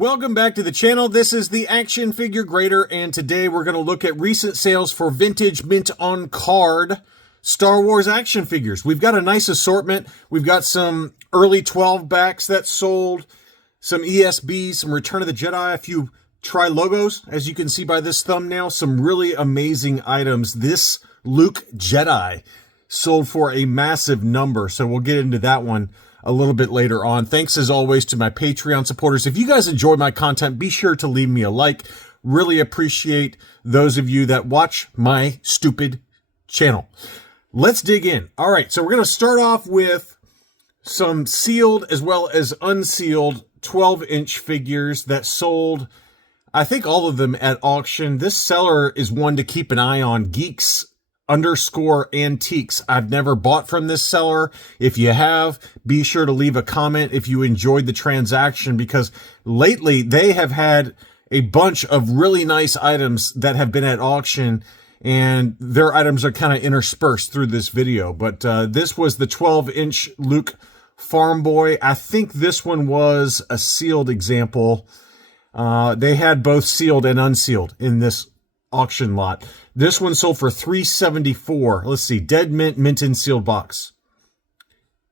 Welcome back to the channel. This is the Action Figure Grader, and today we're going to look at recent sales for vintage mint on card Star Wars action figures. We've got a nice assortment. We've got some early 12 backs that sold, some ESBs, some Return of the Jedi, a few tri-logos, as you can see by this thumbnail, some really amazing items. This Luke Jedi sold for a massive number, so we'll get into that one a little bit later on. Thanks as always to my Patreon supporters. If you guys enjoy my content, be sure to leave me a like. Really appreciate those of you that watch my stupid channel. Let's dig in. All right, so we're going to start off with some sealed as well as unsealed 12-inch figures that sold, I think, all of them at auction. This seller is one to keep an eye on, Geeks_Antiques. I've never bought from this seller. If you have, be sure to leave a comment if you enjoyed the transaction, because lately they have had a bunch of really nice items that have been at auction, and their items are kind of interspersed through this video. But this was the 12-inch Luke Farm Boy. I think this one was a sealed example. They had both sealed and unsealed in this auction lot. This one sold for $374. Let's see, dead mint in sealed box.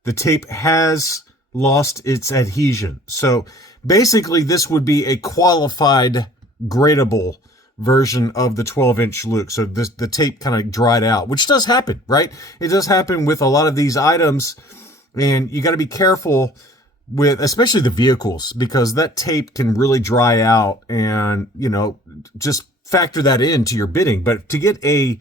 The tape has lost its adhesion. So basically this would be a qualified gradable version of the 12-inch Luke. So the tape kind of dried out, which does happen, right? It does happen with a lot of these items, and you got to be careful with especially the vehicles, because that tape can really dry out, and, you know, just factor that into your bidding. But to get a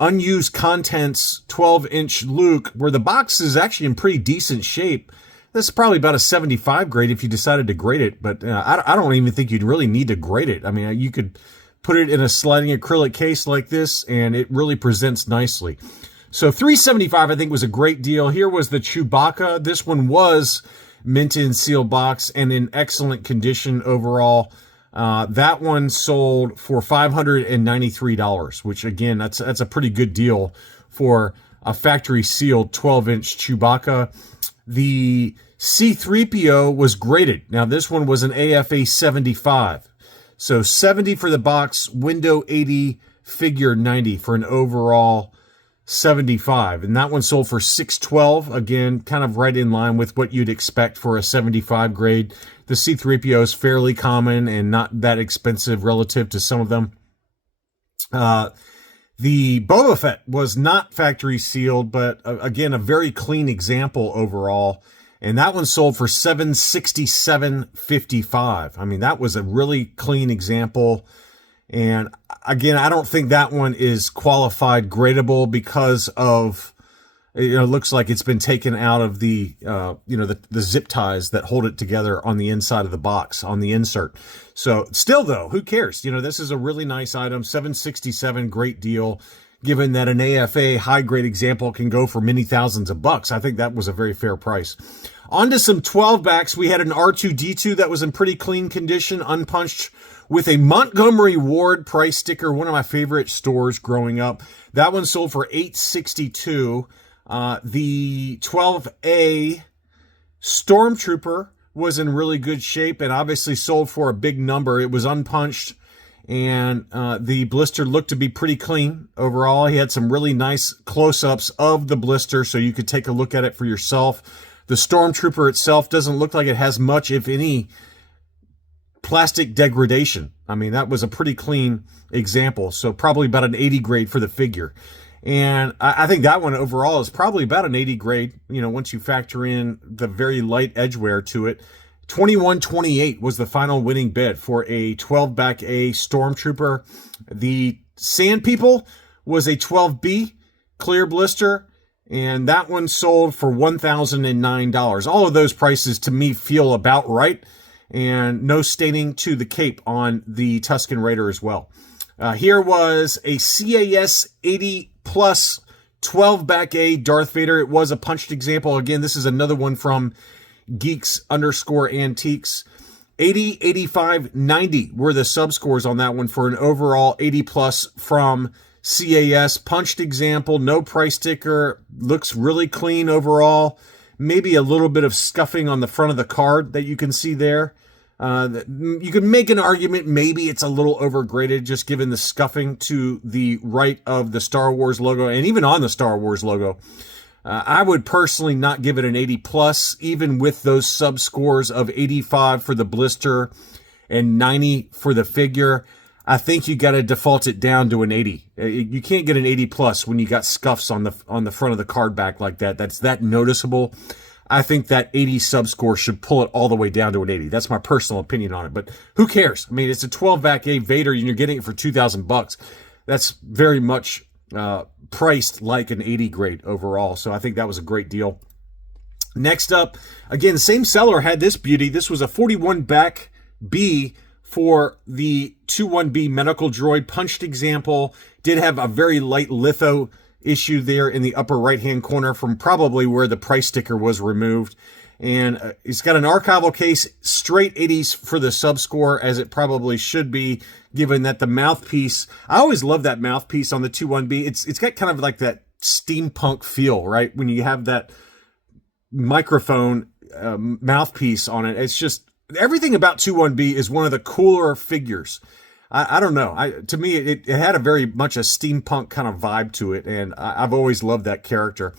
unused contents 12-inch Luke where the box is actually in pretty decent shape, that's probably about a 75 grade if you decided to grade it. But I don't even think you'd really need to grade it. I mean, you could put it in a sliding acrylic case like this, and it really presents nicely. So $375, I think, was a great deal. Here was the Chewbacca. This one was mint in sealed box and in excellent condition overall. That one sold for $593, which, again, that's a pretty good deal for a factory sealed 12-inch Chewbacca. The C-3PO was graded. Now, this one was an AFA 75. So 70 for the box, window 80, figure 90 for an overall 75. And that one sold for $612. Again, kind of right in line with what you'd expect for a 75 grade. The C-3PO is fairly common and not that expensive relative to some of them. The Boba Fett was not factory sealed, but again, a very clean example overall. And that one sold for $767.55. I mean, that was a really clean example. And again, I don't think that one is qualified gradable because of, you know, it looks like it's been taken out of the, you know, the zip ties that hold it together on the inside of the box, on the insert. So still, though, who cares? You know, this is a really nice item. $767, great deal. Given that an AFA high-grade example can go for many thousands of bucks, I think that was a very fair price. On to some 12-backs. We had an R2-D2 that was in pretty clean condition, unpunched, with a Montgomery Ward price sticker, one of my favorite stores growing up. That one sold for $862. The 12A Stormtrooper was in really good shape and obviously sold for a big number. It was unpunched, and the blister looked to be pretty clean overall. He had some really nice close-ups of the blister, so you could take a look at it for yourself. The Stormtrooper itself doesn't look like it has much, if any, plastic degradation. I mean, that was a pretty clean example, so probably about an 80 grade for the figure. And I think that one overall is probably about an 80 grade, you know, once you factor in the very light edge wear to it. $21.28 was the final winning bid for a 12-back A Stormtrooper. The Sand People was a 12B clear blister, and that one sold for $1,009. All of those prices, to me, feel about right, and no staining to the cape on the Tusken Raider as well. Here was a CAS 80 plus 12-back A Darth Vader. It was a punched example. Again, this is another one from Geeks_Antiques. 80, 85, 90 were the sub-scores on that one for an overall 80 plus from CAS. Punched example, no price sticker, looks really clean overall. Maybe a little bit of scuffing on the front of the card that you can see there. You could make an argument maybe it's a little overgraded, just given the scuffing to the right of the Star Wars logo, and even on the Star Wars logo. I would personally not give it an 80 plus, even with those sub scores of 85 for the blister and 90 for the figure. I think you got to default it down to an 80. You can't get an 80 plus when you got scuffs on the front of the card back like that. That's that noticeable. I think that 80 sub score should pull it all the way down to an 80. That's my personal opinion on it, but who cares? I mean, it's a 12 back A Vader and you're getting it for $2,000. That's very much priced like an 80 grade overall. So I think that was a great deal. Next up, again, same seller had this beauty. This was a 41 back B for the 21B medical droid punched example. Did have a very light litho issue there in the upper right hand corner from probably where the price sticker was removed. And it's got an archival case, straight 80s for the sub score, as it probably should be, given that the mouthpiece, I always love that mouthpiece on the 21B. It's got kind of like that steampunk feel, right? When you have that microphone mouthpiece on it, it's just, everything about 21B is one of the cooler figures. I don't know. To me, it had a very much a steampunk kind of vibe to it, and I've always loved that character.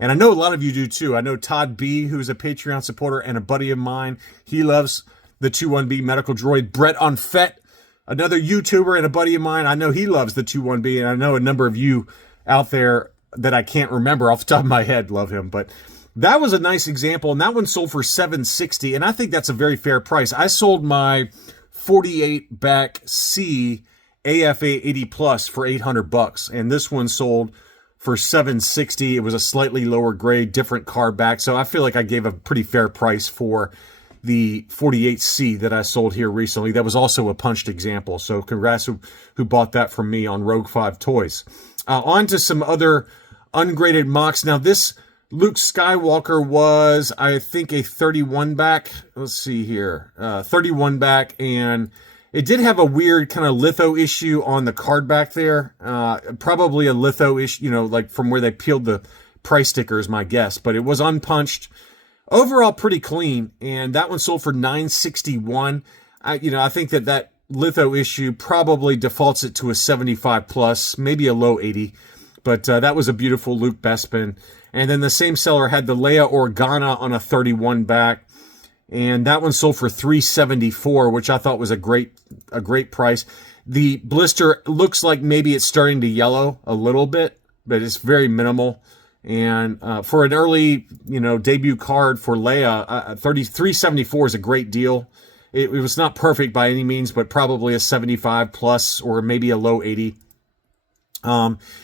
And I know a lot of you do too. I know Todd B., who's a Patreon supporter and a buddy of mine, he loves the 21B medical droid. Brett on Fett, another YouTuber and a buddy of mine, I know he loves the 21B, and I know a number of you out there that I can't remember off the top of my head love him. But that was a nice example, and that one sold for $760, and I think that's a very fair price. I sold my 48 back C AFA 80 plus for $800, and this one sold for $760. It was a slightly lower grade, different card back, so I feel like I gave a pretty fair price for the 48C that I sold here recently. That was also a punched example, so congrats who bought that from me on Rogue 5 Toys. On to some other ungraded mocks. Now this Luke Skywalker was, I think, a 31 back. Let's see here. 31 back, and it did have a weird kind of litho issue on the card back there. Probably a litho issue, like from where they peeled the price sticker is my guess, but it was unpunched. Overall, pretty clean, and that one sold for $961. I think that litho issue probably defaults it to a 75 plus, maybe a low 80. But that was a beautiful Luke Bespin. And then the same seller had the Leia Organa on a 31 back. And that one sold for $374, which I thought was a great price. The blister looks like maybe it's starting to yellow a little bit, but it's very minimal. And for an early, debut card for Leia, $374 is a great deal. It was not perfect by any means, but probably a 75 plus or maybe a low 80.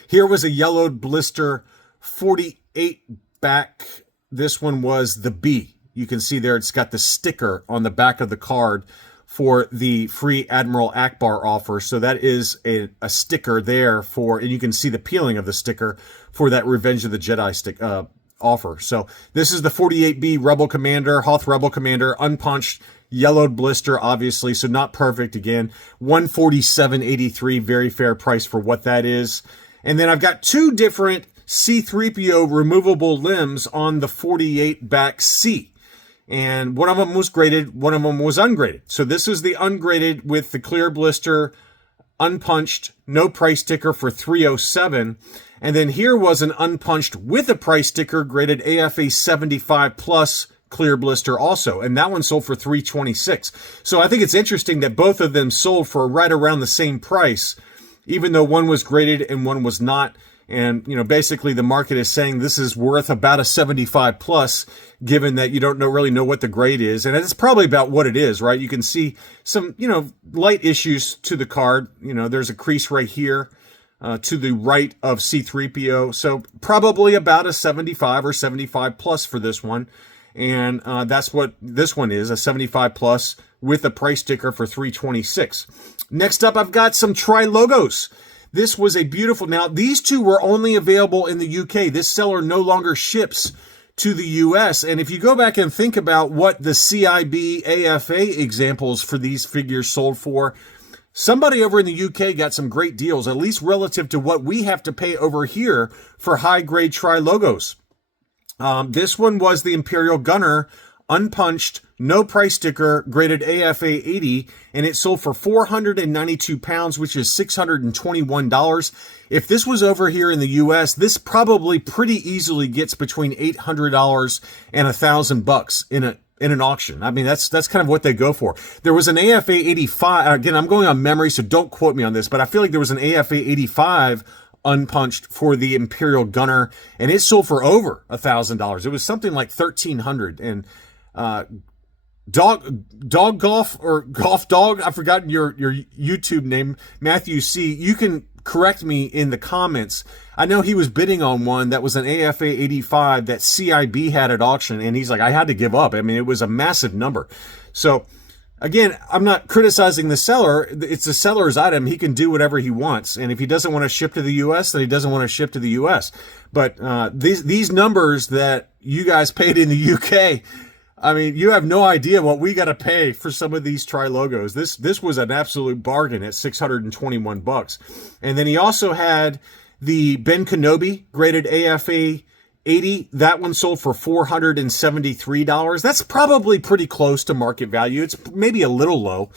Here was a yellowed blister 48 back. This one was the B. You can see there it's got the sticker on the back of the card for the free Admiral Akbar offer. So that is a sticker there and you can see the peeling of the sticker for that Revenge of the Jedi offer. So this is the 48B Rebel Commander, Hoth Rebel Commander, unpunched, yellowed blister, obviously, so not perfect again. $147.83, very fair price for what that is. And then I've got two different C-3PO removable limbs on the 48 back C. And one of them was graded, one of them was ungraded. So this is the ungraded with the clear blister, unpunched, no price sticker for $307. And then here was an unpunched with a price sticker graded AFA 75 plus clear blister also. And that one sold for $326. So I think it's interesting that both of them sold for right around the same price, even though one was graded and one was not. And, basically the market is saying this is worth about a 75 plus, given that you don't really know what the grade is. And it's probably about what it is, right? You can see some, light issues to the card. There's a crease right here to the right of C-3PO. So probably about a 75 or 75 plus for this one. And that's what this one is, a 75 plus with a price sticker for $326. Next up, I've got some tri-logos. This was a beautiful, now these two were only available in the UK. This seller no longer ships to the US. And if you go back and think about what the CIB AFA examples for these figures sold for, somebody over in the UK got some great deals, at least relative to what we have to pay over here for high grade tri-logos. This one was the Imperial Gunner unpunched, no price sticker, graded AFA 80, and it sold for 492 pounds, which is $621. If this was over here in the US, this probably pretty easily gets between $800 and $1,000 in an auction. I mean, that's kind of what they go for. There was an AFA 85. Again, I'm going on memory, so don't quote me on this, but I feel like there was an AFA 85 unpunched for the Imperial Gunner, and it sold for over $1,000. It was something like $1,300. And Dog Golf or Golf Dog, I've forgotten your YouTube name, Matthew C. You can correct me in the comments. I know he was bidding on one that was an AFA 85 that CIB had at auction, and he's like, I had to give up. I mean, it was a massive number. So again, I'm not criticizing the seller. It's the seller's item. He can do whatever he wants. And if he doesn't want to ship to the U.S., then he doesn't want to ship to the U.S. But these numbers that you guys paid in the U.K., I mean, you have no idea what we got to pay for some of these Tri-Logos. This was an absolute bargain at $621. And then he also had the Ben Kenobi graded AFA 80. That one sold for $473. That's probably pretty close to market value. It's maybe a little low.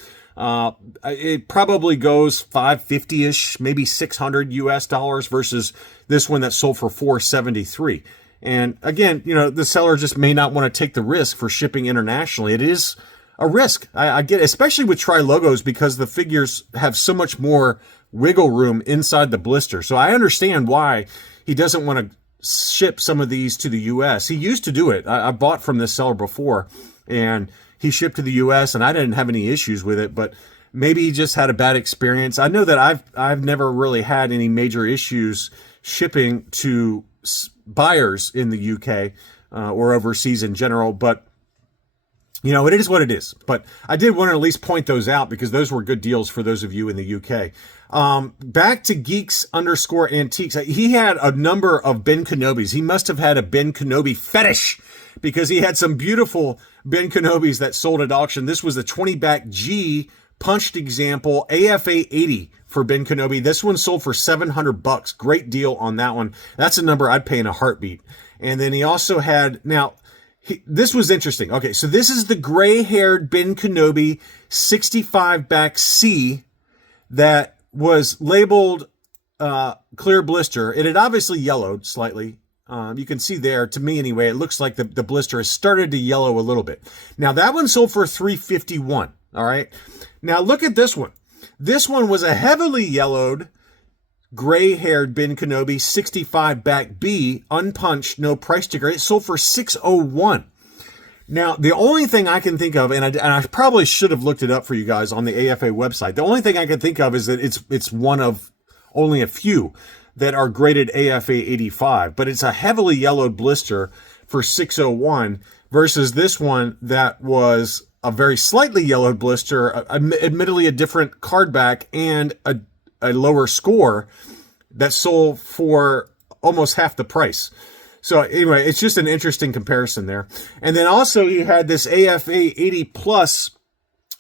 It probably goes 550-ish, maybe 600 US dollars versus this one that sold for 473. And again, you know, the seller just may not want to take the risk for shipping internationally. It is a risk. I get it, especially with Tri-Logos, because the figures have so much more wiggle room inside the blister. So I understand why he doesn't want to ship some of these to the U.S. He used to do it. I bought from this seller before, and he shipped to the U.S., and I didn't have any issues with it, but maybe he just had a bad experience. I know that I've never really had any major issues shipping to buyers in the UK or overseas in general, but you know, it is what it is. But I did want to at least point those out because those were good deals for those of you in the UK. Back to Geeks_Antiques. He had a number of Ben Kenobis. He must have had a Ben Kenobi fetish because he had some beautiful Ben Kenobis that sold at auction. This was a 20-back G punched example, AFA 80 for Ben Kenobi. This one sold for $700. Great deal on that one. That's a number I'd pay in a heartbeat. And then he also had, now, this was interesting. Okay, so this is the gray-haired Ben Kenobi 65-back C that was labeled clear blister. It had obviously yellowed slightly. You can see there, to me anyway, it looks like the blister has started to yellow a little bit. Now, that one sold for $351, all right? Now, look at this one. This one was a heavily yellowed, gray-haired Ben Kenobi 65-back B, unpunched, no price sticker. It sold for $601. Now, the only thing I can think of, and I probably should have looked it up for you guys on the AFA website, the only thing I can think of is that it's one of only a few that are graded AFA 85, but it's a heavily yellowed blister for $601 versus this one that was a very slightly yellowed blister, admittedly a different card back and a lower score that sold for almost half the price. So anyway, it's just an interesting comparison there. And then also he had this AFA 80 plus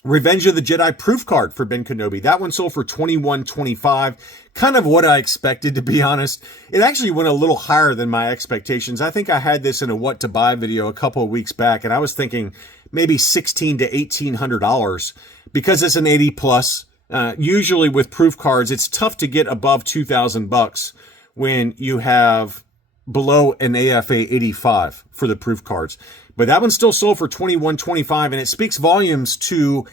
Revenge of the Jedi proof card for Ben Kenobi. That one sold for $21.25. Kind of what I expected, to be honest. It actually went a little higher than my expectations. I think I had this in a what to buy video a couple of weeks back, and I was thinking maybe $1,600 to $1,800 because it's an 80 plus. Usually with proof cards, it's tough to get above $2,000 when you have below an AFA 85 for the proof cards. But that one still sold for $21.25, and it speaks volumes to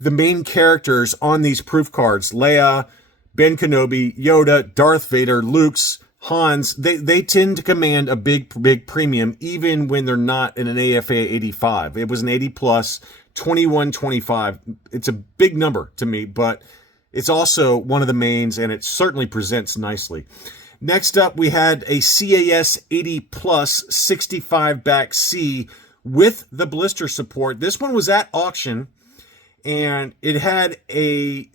the main characters on these proof cards. Leia, Ben Kenobi, Yoda, Darth Vader, Luke's, Hans. They tend to command a big premium even when they're not in an AFA 85. It was an 80 plus, $21.25. It's a big number to me, but it's also one of the mains, and it certainly presents nicely. Next up, we had a CAS 80 plus 65 back C with the blister support. This one was at auction, and it had a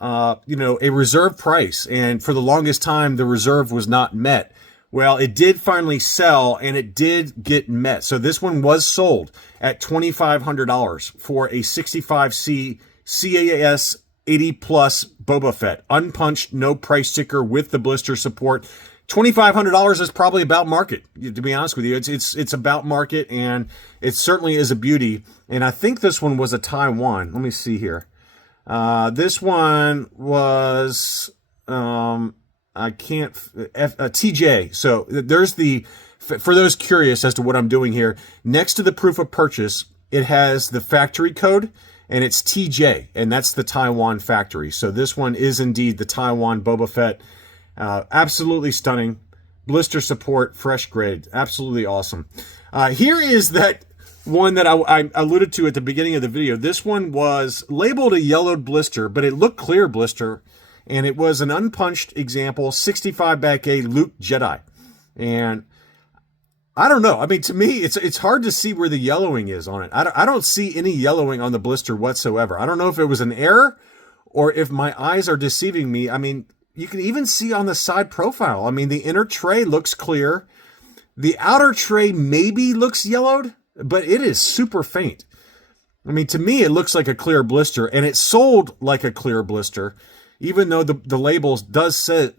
reserve price. And for the longest time, the reserve was not met. Well, it did finally sell, and it did get met. So this one was sold at $2,500 for a 65C CAS 80 plus Boba Fett, unpunched, no price sticker with the blister support, $2,500 is probably about market. To be honest with you, it's about market, and it certainly is a beauty. And I think this one was a Taiwan. Let me see here. This one was TJ. So there's for those curious as to what I'm doing here, next to the proof of purchase, it has the factory code, and it's TJ, and that's the Taiwan factory. So this one is indeed the Taiwan Boba Fett. Absolutely stunning. Blister support, fresh grade. Absolutely awesome. Here is that one that I alluded to at the beginning of the video. This one was labeled a yellowed blister, but it looked clear blister, and it was an unpunched example, 65 back A Luke Jedi. And I don't know. I mean, to me, it's hard to see where the yellowing is on it. I don't see any yellowing on the blister whatsoever. I don't know if it was an error or if my eyes are deceiving me. I mean, you can even see on the side profile. I mean, the inner tray looks clear. The outer tray maybe looks yellowed, but it is super faint. I mean, to me, it looks like a clear blister, and it sold like a clear blister, even though the labels does say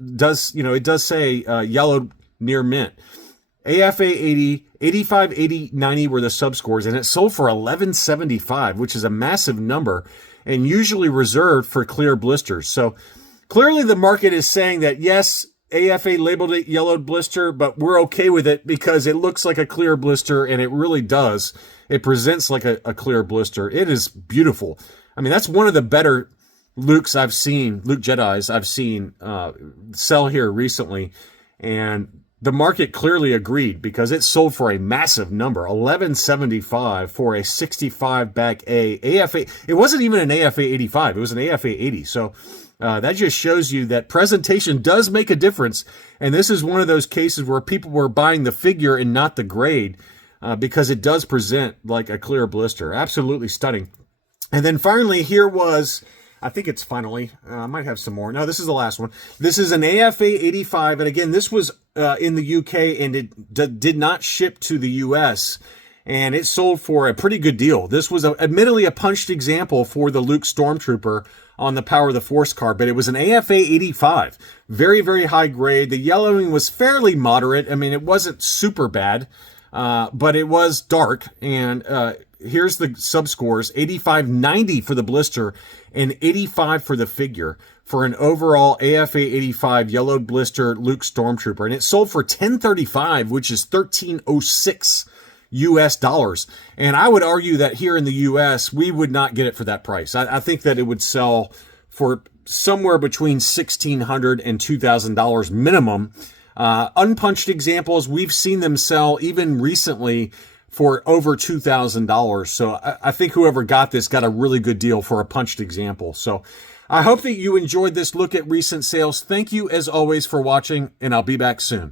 yellowed near mint. AFA 80, 85, 80, 90 were the subscores, and it sold for $11.75, which is a massive number and usually reserved for clear blisters. So clearly the market is saying that, yes, AFA labeled it yellowed blister, but we're okay with it because it looks like a clear blister, and it really does. It presents like a clear blister. It is beautiful. I mean, that's one of the better Luke Jedis I've seen sell here recently, and the market clearly agreed because it sold for a massive number, $11.75 for a 65 back AFA. It wasn't even an AFA 85. It was an AFA 80. So that just shows you that presentation does make a difference. And this is one of those cases where people were buying the figure and not the grade because it does present like a clear blister. Absolutely stunning. And then finally, here was, I think it's finally, I might have some more. No, this is the last one. This is an AFA 85. And again, this was in the UK, and it did not ship to the US. And it sold for a pretty good deal. This was admittedly a punched example for the Luke Stormtrooper on the Power of the Force card, but it was an AFA 85. Very, very high grade. The yellowing was fairly moderate. I mean, it wasn't super bad, but it was dark. And here's the subscores: 85.90 for the blister and 85 for the figure, for an overall AFA 85 yellowed blister Luke Stormtrooper. And it sold for $10.35, which is $13.06 US dollars. And I would argue that here in the US, we would not get it for that price. I think that it would sell for somewhere between $1,600 and $2,000 minimum. Unpunched examples, we've seen them sell even recently for over $2,000. So I think whoever got this got a really good deal for a punched example. So I hope that you enjoyed this look at recent sales. Thank you as always for watching, and I'll be back soon.